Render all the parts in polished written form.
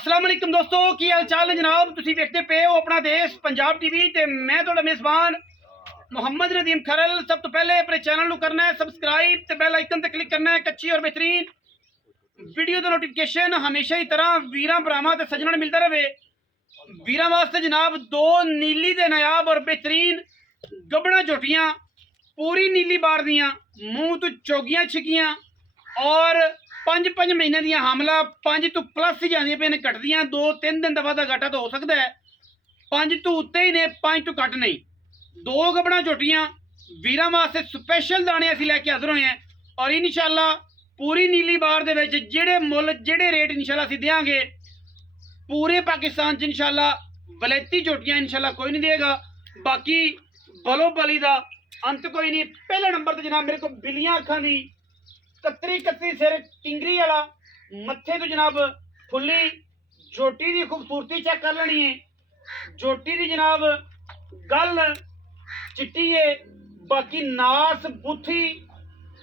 अस्सलाम वालेकुम दोस्तों की हाल चाल है जनाब। तुसी देखते पे हो अपना देश पंजाब टीवी ते मैं थोड़ा मेज़बान मोहम्मद नदीम खरल। सब तो पहले अपने चैनल को करना है सबसक्राइब ते बेल आइकन ते क्लिक करना है कच्ची और बेहतरीन वीडियो का नोटिफिकेशन हमेशा ही तरह वीर भरावां ते सज्जनां नूं मिलता रहे। वीर वास्ते जनाब दो नीली दे नायाब और बेहतरीन गबड़ा झोटियां पूरी नीली बार दियां मूँह तो चोगियां छिकियां और 5-5 महीने दियां हमला 5 तो प्लस ही जांदियां पे ने कटदियां 2-3 दिन का वादा घाटा तो हो सकता है 5 तो उत्ते ही ने 5 तो घट नहीं। दो गबड़ा झोटियां वीरां वास्ते स्पेशल दाने असीं लैके हाज़र होए हैं और इंशाअल्लाह पूरी नीली बार दे विच जेड़े मुल जेड़े रेट इंशाअल्लाह असीं देंगे पूरे पाकिस्तान च इंशाअल्लाह वलैती झोटियां इंशाअल्लाह कोई नहीं देगा। बाकी बलो बली दा अंत कोई नहीं। पहले नंबर ते जनाब मेरे को बिलियां अखां दी कतरी सिर टिंगरी वाला मत्थे तो जनाब फुल्ली झोटी की खूबसूरती चेक कर लेनी है। झोटी की जनाब गल चिट्टी है बाकी नास बुथी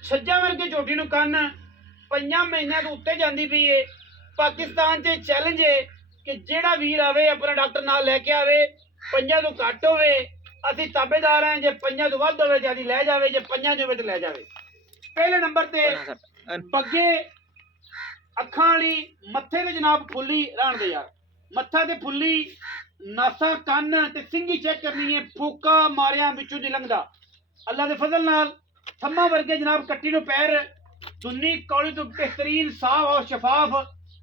छज्जा वर्गे झोटी नूं कन्न 5 महीनों तो उत्ते जाती पई है। पाकिस्तान से चैलेंज है कि जेड़ा वीर आवे अपना डॉक्टर नाल लैके आवे 5 तो घट होवे असीं ताबेदार हैं जे 5 तो वध होवे ते असीं लै जावे जे 5 होवे ते लै जावे। पहले नंबर ते बग्गे अखां वाली मत्थे ते जनाब फुल्ली रहन दे यार मत्था ते फुल्ली नासा कन्न ते सिंगी चेक करनी है फूका मारिया विचों दी लंघदा अल्लाह दे फजल नाल थम्मा वर्गे जनाब कट्टी नो पैर दुन्नी कौली तो बेहतरीन साफ और शफाफ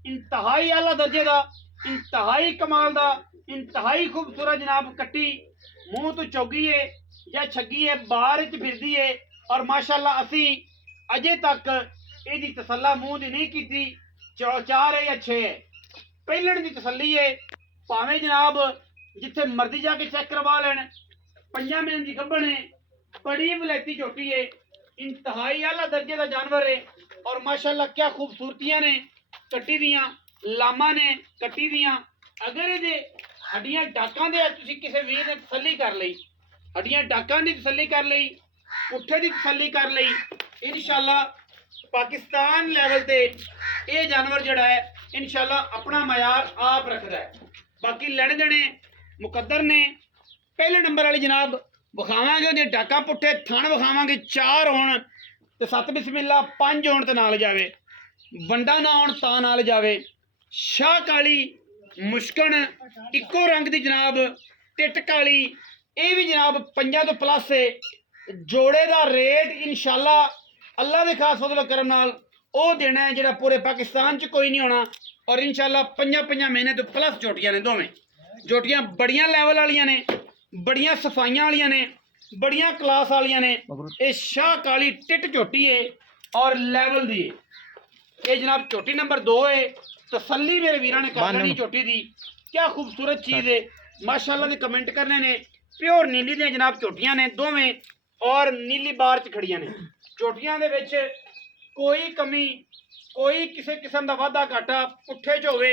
इंतहाई आला दर्जे दा इंतहाई कमाल दा इंतहाई खूबसूरत जनाब कट्टी मूँह तो चौगी है या छगी है बाहर च फिरदी है और माशाअल्लाह असी अजे तक यदी तसल्ला मूँह की नहीं की 4 है या 6 है पहलण की तसली है भावें जनाब जिथे मर्जी जाके चेक करवा लैन 5 महीने की गब्बन है बड़ी वलैती झोटी है इंतहाई आला दर्जे का जानवर है और माशाअल्लाह क्या खूबसूरतियां ने कट्टी दियां लामा ने कट्टी दियां। अगर ये हड्डियां डाकां दे तुसीं किसी वीर ने तसली कर लई हड्डियां डाकां की तसली कर लई पुट्ठे की तसली कर लई इंशाअल्लाह पाकिस्तान लैवल ते ये जानवर जड़ा है इंशाअल्लाह अपना मयार आप रखता है। बाकी लैने देने मुकद्दर ने पहले नंबर वाली जनाब विखावांगे उहदे डाका पुट्ठे थण विखावांगे 4 होण ते 7 बिस्मिल्ला 5 होण ते नाल जावे वंडा ना होण तां नाल जावे शाह काली मुश्कन इक्को रंग दी जनाब टिट काली ये भी जनाब 5 तो प्लस है। जोड़े का रेट इंशाअल्लाह अल्लाह के खास फजल करम नाल ओ देना है जिहड़ा पूरे पाकिस्तान च कोई नहीं होना और इंशाअल्लाह 5 महीने तो प्लस झोटियां ने दोवें झोटियां बड़ियां लैवल वालियां ने बड़ियां सफाइयां वालियां ने बड़ियां क्लास वालियां ने। ये शाह काली टिट झोटी है और लैवल दी है ये जनाब झोटी नंबर 2 है। तसल्ली मेरे वीरां ने कर लेनी झोटी दी क्या खूबसूरत चीज़ है माशाअल्लाह ने कमेंट करने ने प्योर नीली दी जनाब झोटियां ने दोवें और नीली बार च खड़ियां ने। झोटियां दे विच कोई कमी कोई किसी किस्म का वाधा घाटा पुट्ठे च होवे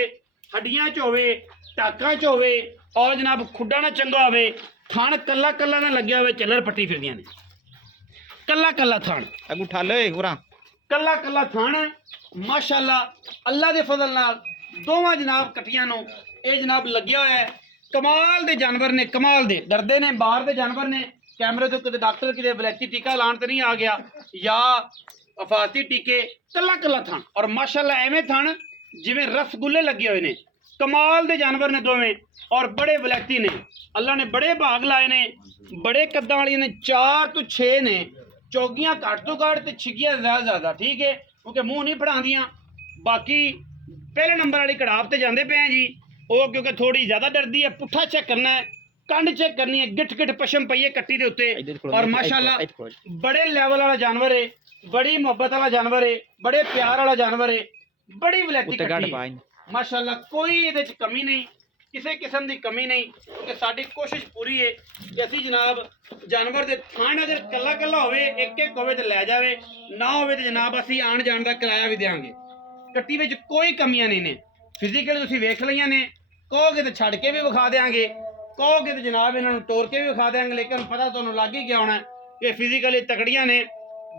हड्डियां च होवे टाकां च होवे और जनाब खुड्डा ना चंगा होवे थण कल्ला कल्ला ना लग्या होवे चलर पट्टी फिरदियां ने कल्ला कल्ला थण अंगूठा ले पूरा कल्ला कल्ला थण माशाअल्लाह अल्लाह दे फजल नाल दोवां जनाब कट्टियां नूं ये जनाब लग्या होया है। कमाल दे जानवर ने कमाल दे डरदे ने बाहर दे जानवर ने कैमरे तो किते डॉक्टर किते वलैती टीका लाण तो नहीं आ गया या अफाती टीके कल्ला कल्ला थण और माशाअल्लाह एवें थण जिवें रसगुल्ले लगे हुए ने कमाल दे जानवर ने दोवें और बड़े वलैती ने अल्लाह ने बड़े भाग लाए ने बड़े कद्दां वाली ने 4 तो 6 ने चौगियां घट तो घट ते छिगियां ज़्यादा ठीक है क्योंकि मूँह नहीं फड़ांदियां। बाकी पहले नंबर वाली कड़ाप ते जाते पे हैं जी वो क्योंकि थोड़ी ज़्यादा डरदी है पुट्ठा चेक करना है कंड चेक करनी है गिठ गिठ पशम पई है कट्टी दे उत्ते और माशाअल्लाह बड़े लैवल वाला जानवर है बड़ी मुहब्बत वाला जानवर है बड़े प्यार वाला जानवर है बड़ी वलैती कट्टी माशाअल्लाह कोई इहदे च कमी नहीं किसी किस्म की कमी नहीं क्योंकि साडी कोशिश पूरी है कि असी जनाब जानवर के थण अगर कल्ला कल्ला होवे एक होवे तो लै जावे ना होवे तो जनाब असी आण जाण का किराया भी देंगे। कट्टी विच कोई कमियां नहीं ने फिजिकल तुसीं वेख लईआं ने कहोगे तो छड़ के भी विखा देंगे कहोगे तो जनाब इन्हां नूं तोड़ के भी विखा देंगे लेकिन पता तुहानूं लग ही गया होना ये फिजिकली तकड़ियां ने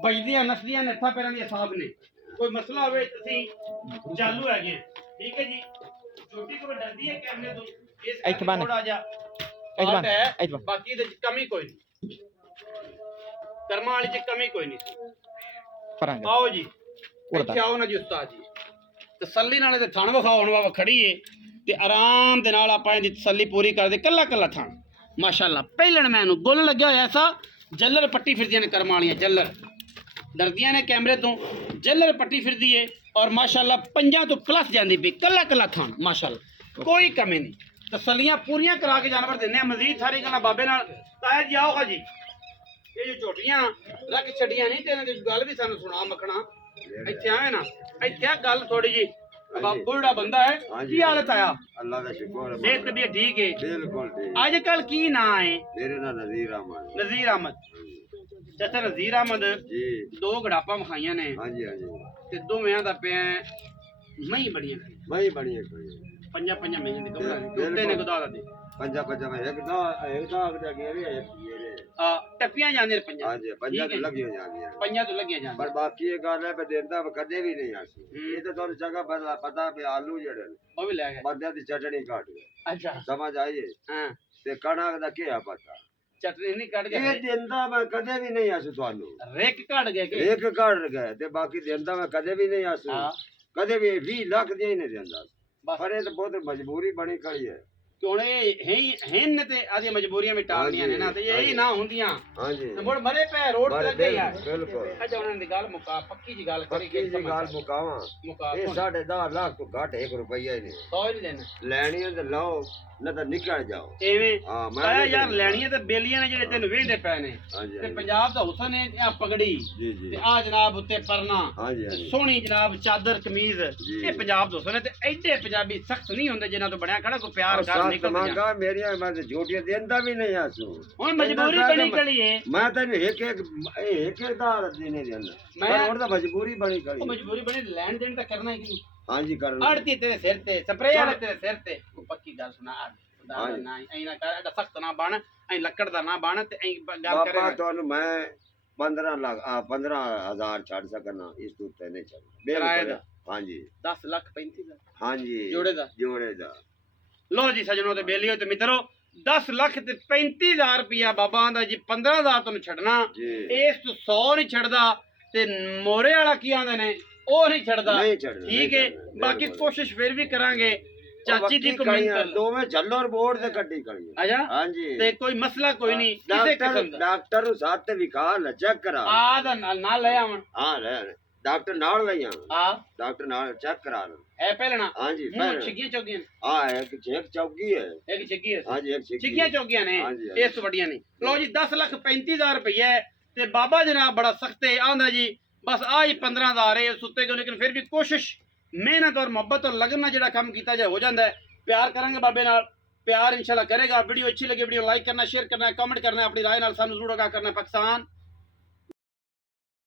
बजदियां नसदियां ने हत्थां पैरां दी साफ ने कोई मसला होवे असीं चालू हैगे ठीक है जी छोटी को डरदी है कैमरे तो इस ਇੱਥੇ ਬੰਨ थोड़ा जा ਇੱਥੇ ਬੰਨ है ਇੱਥੇ ਬੰਨ बाकी ਇਹਦੇ ਚ ਕਮੀ ਕੋਈ ਨਹੀਂ ਕਰਮਾਂ ਵਾਲੀ ਚ ਕਮੀ ਕੋਈ ਨਹੀਂ ਪਰਾਂਗੇ ਆਓ ਜੀ ਉੜਦਾ ਇੱਥੇ ਆਓ ਨਾ ਜੀ ਉਸਤਾਦ ਜੀ ਤਸੱਲੀ ਨਾਲ ਇਹਦੇ ਥਣ ਵਿਖਾਉਣ ਵਾ ਖੜੀ ਏ ਤੇ ਆਰਾਮ ਦੇ ਨਾਲ ਆਪਾਂ ਇਹਦੀ ਤਸੱਲੀ ਪੂਰੀ ਕਰਦੇ ਕੱਲਾ ਕੱਲਾ ਥਣ ਮਾਸ਼ਾਅੱਲਾ ਪਹਿਲਣ ਮੈਨੂੰ ਗੁੱਲ ਲੱਗਿਆ ਹੋਇਆ ਐਸਾ ਜੱਲਰ ਪੱਟੀ ਫਿਰਦੀਆਂ ਨੇ ਕਰਮਾਂ ਵਾਲੀਆਂ ਜੱਲਰ ਡਰਦੀਆਂ ਨੇ ਕੈਮਰੇ ਤੋਂ ਜੱਲਰ ਪੱਟੀ ਫਿਰਦੀ ਏ ਔਰ ਮਾਸ਼ਾਅੱਲਾ ਪੰਜਾਂ ਤੋਂ ਪਲੱਸ ਜਾਂਦੀ ਪਈ ਕੱਲਾ ਕੱਲਾ ਥਣ ਮਾਸ਼ਾਅੱਲਾ ਕੋਈ ਕਮੀ ਨਹੀਂ ਤਸੱਲੀਆਂ ਪੂਰੀਆਂ ਕਰਾ ਕੇ ਜਾਨਵਰ ਦਿੰਦੇ ਆ ਮਜ਼ੀਦ ਸਾਰੀ ਗੱਲਾਂ ਬਾਬੇ ਨਾਲ ਤਾਇਆ ਜੀ ਆਓ ਜੀ ਇਹ ਜੋ ਝੋਟੀਆਂ ਰੱਖ ਛੱਡੀਆਂ ਨਹੀਂ ਤੇ ਇਹਨਾਂ ਦੀ ਗੱਲ ਵੀ ਸਾਨੂੰ ਸੁਣਾ ਮੱਖਣਾ ਇੱਥੇ ਆਵੇ ਨਾ ਇੱਥੇ ਆ ਗੱਲ ਥੋੜੀ ਜੀ ਬੁੱਢਾ ਬੰਦਾ ਹੈ ਕੀ ਹਾਲਤ ਆਇਆ ਅੱਲਾਹ ਦਾ ਸ਼ੁਕਰ ਹੈ ਸਿਹਤ ਤਬੀਅਤ ਠੀਕ ਹੈ ਬਿਲਕੁਲ ਠੀਕ ਅੱਜ ਕੱਲ ਕੀ ਨਾਂ ਹੈ ਮੇਰੇ ਨਾਲ ਨਜ਼ੀਰ ਅਹਿਮਦ ਨਜ਼ੀਰ ਅਹਿਮਦ ਚਾਚਾ ਨਜ਼ੀਰ ਅਹਿਮਦ ਜੀ ਦੋ ਗੜਾਪਾਂ ਵਿਖਾਈਆਂ ਨੇ ਹਾਂਜੀ ਹਾਂਜੀ ਤੇ ਦੋਵੇਂ ਦਾ ਪਿਆ ਮਹੀਂ ਬੜੀਆਂ ਮੈਂ ਬਣੀ ਹੈ ਕੋਈ ਪੰਜਾਂ ਪੰਜਾਂ ਮਹੀਨੇ ਦੀ ਗੱਲਾਂ ਦੁੱਤੇ ਨੇ ਗਦਾ ਦੇ ਪੰਜਾ ਪੰਜਾ ਮੈਂ ਇੱਕ ਦਾ ਅਗਦਾ ਗੇਰੇ ਇੱਕ ਗੇਰੇ ਆ ਟੱਪੀਆਂ ਜਾਂਦੇ ਨੇ ਪੰਜਾਂ ਹਾਂਜੀ ਪੰਜਾ ਤੋਂ ਲੱਗੀ ਹੋ ਜਾਂਦੀਆਂ ਪੰਜਾਂ ਤੋਂ ਲੱਗੀਆਂ ਜਾਂਦੀਆਂ ਪਰ ਬਾਕੀ ਇਹ ਗੱਲ ਹੈ ਕਿ ਦਿੰਦਾ ਕਦੇ ਵੀ ਨਹੀਂ ਆਸੀ ਇਹ ਤਾਂ ਤੁਹਾਨੂੰ ਜਗ੍ਹਾ ਪਤਾ ਵੀ ਆਲੂ ਜਿਹੜੇ ਨੇ ਉਹ ਵੀ ਲੈ ਗਏ ਬੰਦਿਆਂ ਦੀ ਚਟਣੀ ਕੱਢ ਗਏ ਅੱਛਾ ਸਮਝ ਆਈਏ ਹਾਂ ਤੇ ਕਣਕ ਦਾ ਕੀ ਆ ਪਤਾ ਚਟਨੀ ਨਹੀਂ ਕੱਢ ਇਹ ਗਏ ਦਿੰਦਾ ਮੈਂ ਕਦੇ ਵੀ ਨਹੀਂ ਆਸੂ ਤੁਹਾਨੂੰ ਰਿਕ ਕੱਢ ਗਏ ਕਿ ਇੱਕ ਕੱਢ ਗਏ ਤੇ ਬਾਕੀ ਦਿੰਦਾ ਮੈਂ ਕਦੇ ਵੀ ਨਹੀਂ ਆਸੂ ਹਾਂ ਕਦੇ ਵੀ 20 ਲੱਖ ਦੀ ਹੀ ਨਹੀਂ ਦਿੰਦਾ ਬਸ ਪਰ ਇਹ ਤਾਂ ਬਹੁਤ ਮਜਬੂਰੀ ਬਣੀ ਖੜੀ ਹੈ ਕਿਉਂ ਇਹ ਹਨ ਤੇ ਆਦੀਆਂ ਮਜਬੂਰੀਆਂ ਵੀ ਟਾਲਣੀਆਂ ਨੇ ਨਾ ਤੇ ਇਹ ਨਾ ਹੁੰਦੀਆਂ ਹਾਂਜੀ ਤੇ ਮੁੜ ਮਰੇ ਪੈ ਰੋਡ ਤੇ ਲੱਗੇ ਯਾਰ ਬਿਲਕੁਲ ਅੱਛਾ ਉਹਨਾਂ ਦੀ ਗੱਲ ਮੁਕਾ ਪੱਕੀ ਜੀ ਗੱਲ ਕਰੀ ਪੱਕੀ ਜੀ ਗੱਲ ਮੁਕਾਵਾਂ ਮੁਕਾ ਇਹ 10.5 ਲੱਖ ਤੋਂ ਘੱਟ 1 ਰੁਪਈਆ ਹੀ ਨਹੀਂ ਸੌ ਹੀ ਨਹੀਂ ਦੇਣਾ ਲੈਣੀ ਹੈ ਤੇ ਲਓ ਨਾ ਤਾਂ ਨਿਕਲ ਜਾਓ ਐਵੇਂ ਹਾਂ ਆਇਆ ਮੈਂ ਯਾਰ ਲੈਣੀਆਂ ਤੇ ਬੇਲੀਆਂ ਨੇ ਜਿਹੜੇ ਤੈਨੂੰ ਵੇਂਦੇ ਪਏ ਨੇ ਹਾਂਜੀ ਤੇ ਪੰਜਾਬ ਦਾ ਹੁਸਨ ਹੈ ਆ ਪਗੜੀ ਜੀ ਜੀ ਤੇ ਆ ਜਨਾਬ ਉੱਤੇ ਪਰਨਾ ਹਾਂਜੀ ਤੇ ਹਾਂਜੀ ਸੋਹਣੀ ਜਨਾਬ ਚਾਦਰ ਕਮੀਜ਼ ਜੀ। ਇਹ ਪੰਜਾਬ ਦਾ ਹੁਸਨ ਹੈ ਤੇ ਐਡੇ ਪੰਜਾਬੀ ਸਖਤ ਨਹੀਂ ਹੁੰਦੇ ਜਿਨ੍ਹਾਂ ਤੋਂ ਬਣਿਆ ਖੜਾ ਕੋਈ ਪਿਆਰ ਕਰ ਸੱਤ ਨਿਕਲ ਜਾ ਮੰਗਾ ਮੇਰੀਆਂ ਮੈਂ ਤੇ ਝੂਠੀਆਂ ਦਿੰਦਾ ਵੀ ਨਹੀਂ ਆਸੂ ਹੁਣ ਮਜਬੂਰੀ ਬਣੀ ਖੜੀ ਏ ਮੈਂ ਤੈਨੂੰ ਇੱਕ ਦਾ ਰੱਦੀ ਨਹੀਂ ਦਿੰਦਾ ਮੈਂ- ਪਰ ਹੁਣ ਤਾਂ ਮਜਬੂਰੀ ਬਣੀ ਉਹ ਖੜੀ ਮਜਬੂਰੀ ਬਣੀ ਲੈਣ ਦੇਣ ਤਾਂ ਕਰਨਾ ਹੀ ਨਹੀਂ ਹਾਂਜੀ ਕਰਨਾ ਆੜਤੀ ਤੇਰੇ ਸਿਰ ਤੇ ਸਪਰੇਅ ਵਾਲੇ ਤੇਰੇ ਸਿਰ ਤੇ ਉਹ ਪੱਕੀ ਗੱਲ ਸੁਣਾ ਆ ਖੁਦਾ ਦਾ ਹਾਂਜੀ। ਨਾ ਐਂ ਨਾ ਕਰ ਐਡਾ ਸਖਤ ਨਾ ਬਣ ਐਂ ਲੱਕੜ ਦਾ ਨਾ ਬਣ ਤੇ ਐਂ ਗੱਲ ਬਾਬਾ ਕਰੇ ਤੁਹਾਨੂੰ ਮੈਂ 15 ਲੱਖ 15000 ਛੱਡ ਸਕਣਾ ਇਸ ਤੋਂ ਉੱਤੇ ਨਹੀਂ ਛੱਡ ਕਿਰਾਏ ਬਿਲਕੁਲ ਦਾ? ਹਾਂਜੀ 10 ਲੱਖ 35 ਦਾ ਹਾਂਜੀ ਜੋੜੇ ਦਾ? ਜੋੜੇ ਦਾ ਲੋ ਜੀ ਸਜਣੋ ਤੇ ਬੇਲੀਓ ਤੇ ਮਿੱਤਰੋ 10 ਲੱਖ ਤੇ 35000 ਰੁਪਿਆ ਬਾਬਾ ਦਾ ਜੀ 15000 ਤੁਹਾਨੂੰ ਛੱਡਣਾ ਜੀ ਇਸ ਤੋਂ 100 ਨਹੀਂ ਛੱਡਦਾ ਤੇ ਮੋਰੇ ਵਾਲਾ ਕੀ ਆਂਦੇ ਨੇ ਉਹ ਨਹੀਂ ਛੱਡਦਾ ਨਹੀਂ ਛੱਡਦਾ ਠੀਕ ਹੈ ਬਾਕੀ ਕੋਸ਼ਿਸ਼ ਫਿਰ ਵੀ ਕਰਾਂਗੇ ਚਾਚੀ ਦੀ ਕਮੈਂਟ ਕਮੈਂਟ ਦੋਵੇਂ ਝੱਲਰ ਬੋਰਡ ਤੇ ਕੱਢੀ ਕਰੀ ਆਜਾ ਹਾਂਜੀ ਤੇ ਕੋਈ ਮਸਲਾ ਕੋਈ ਨਹੀਂ ਕਿਸੇ ਕਿਸਮ ਦਾ ਡਾਕਟਰ ਨੂੰ ਸਾਥ ਤੇ ਵਿਖਾ ਲੈ ਚੈੱਕ ਕਰਾ ਆ ਦਾ ਨਾਲ ਲੈ ਆਵਣ ਹਾਂ ਲੈ ਡਾਕਟਰ ਨਾਲ ਲਈ ਆ ਆ ਡਾਕਟਰ ਨਾਲ ਚੈੱਕ ਕਰਾ ਲੈ ਇਹ ਪਹਿਲਣਾ ਹਾਂਜੀ ਮੂੰਹ ਛਿੱਗੀਆਂ ਚੌਗੀਆਂ ਆ ਇੱਕ ਚੈੱਕ ਚੌਕੀ ਹੈ ਇੱਕ ਛਿੱਗੀ ਹੈ ਹਾਂਜੀ ਇੱਕ ਛਿੱਗੀਆਂ ਚੌਗੀਆਂ ਨੇ ਹਾਂਜੀ, ਹਾਂਜੀ। ਇਸ ਤੋਂ ਵੱਡੀਆਂ ਨਹੀਂ ਲੋ ਜੀ 10,35,000 ਰੁਪਏ ਤੇ ਬਾਬਾ ਜਨਾਬ ਬੜਾ ਸਖਤ ਹੈ ਆਂਦਾ ਜੀ ਬਸ ਆ ਹੀ 15,000 ਹੈ ਸੁੱਤੇ ਕਿਉਂ ਲੇਕਿਨ ਫਿਰ ਵੀ ਕੋਸ਼ਿਸ਼ ਮਿਹਨਤ ਔਰ ਮੁਹੱਬਤ ਔਰ ਲਗਨ ਨਾਲ ਜਿਹੜਾ ਕੰਮ ਕੀਤਾ ਜਾਏ ਹੋ ਜਾਂਦਾ ਹੈ ਪਿਆਰ ਕਰਾਂਗੇ ਬਾਬੇ ਨਾਲ ਪਿਆਰ इंशाल्लाह करेगा वीडियो अच्छी लगे वीडियो लाइक करना शेयर करना कमेंट करना अपनी राय नाल सानू जरूर आगाह करना पाकिस्तान